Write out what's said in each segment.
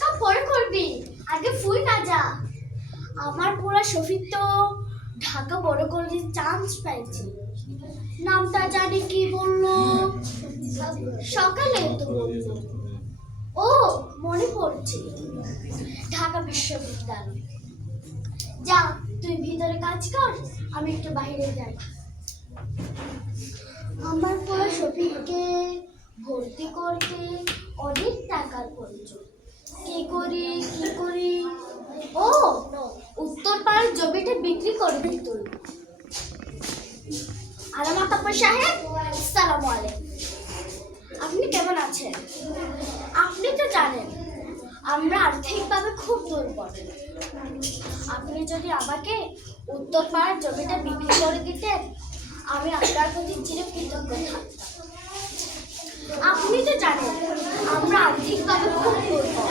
কাম পরে করবি, আগে ফুই না যা। আমার পোলা শফিক তো ঢাকা বড় কলেজে চান্স পাইছে। নামটা জানি কি বললো, সকালে তো বললো। ও মনে পড়ছে, ঢাকা বিশ্ববিদ্যালয়। যা তুই ভিতরে কাজ কর, আমি একটু বাইরে যাই। আমার পোলা শফিককে ভর্তি করতে অনেক টাকার প্রয়োজন। কি করি? ও উত্তরপাড়ার জমিটা বিক্রি করবি তুই। আলামত আপা সাহেব, আসসালামু আলাইকুম। আপনি কেমন আছেন? আপনি তো জানেন আমরা আর্থিকভাবে খুব দুর্বল। আপনি যদি আমাকে উত্তরপাড়ার জমিটা বিক্রি করে দিতেন, আমি আপনার প্রতি চিরকৃতজ্ঞ থাকতাম। আপনি তো জানেন আমরা আর্থিকভাবে খুব দুর্বল।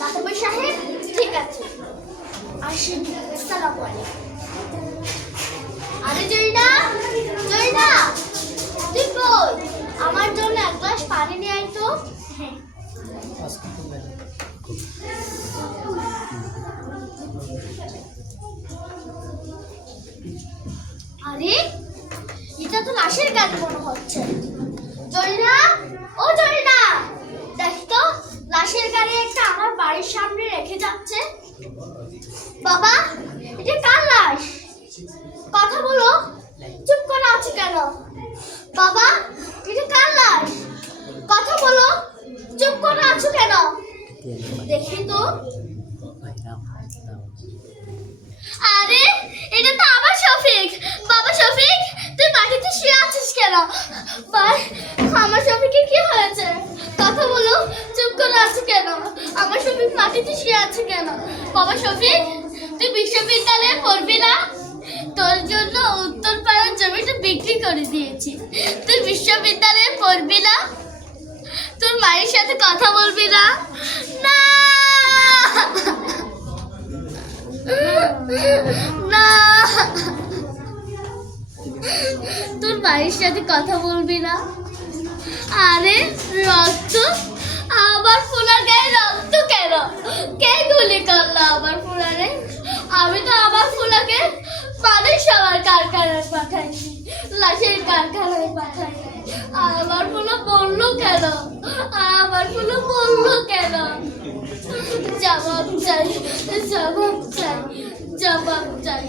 মাতাব্বর সাহেব, ঠিক আছে, আসেন। আসসালামু আলাইকুম। আরে জয়না, তুই কই? আমার জন্য এক গ্লাস পানি নিয়ে আয় তো। আরে এটা তো লাশের গাড়ি মনে হচ্ছে। জয়না, ও জয়না, দেখ তো লাশের গাড়ি একটা আমার বাড়ির সামনে রেখে যাচ্ছে। বাবা, এটা কার লাশ? কথা বলো, চুপ করে আছো কেন? বাবা, এটা কার লাশ? কথা বলো, চুপ করে আছো কেন? দেখি তো। আরে এটা তো আমার শফিক। বাবা শফিক, তুই মাটিতে শুয়ে আছিস কেন? আমার শফিকের কি হয়েছে? কথা বলো, চুপ করে আছো কেন? আমার শফিক মাটিতে শুয়ে আছে কেন? বাবা শফিক, তুই বিশ্ববিদ্যালয়ে পড়বি না? তোর জন্য উত্তরপাড়ার জমিটা বিক্রি করে দিয়েছি। তুই বিশ্ববিদ্যালয়ে পড়বি না? তোর মায়ের সাথে কথা বলবি না? না না, তোর মায়ের সাথে কথা বলবি না? আরে রক্ত, আবার ফুলার গায়ে রক্ত কেন? কে গুলি করলো আমার ফুলারে? আমি তো আমার ফুলাকে মানুষ আমার কারখানায় পাঠাইছি, লাশের কারখানায় পাঠাই। আমার ফুলা বললো কেন? জবাব চাই।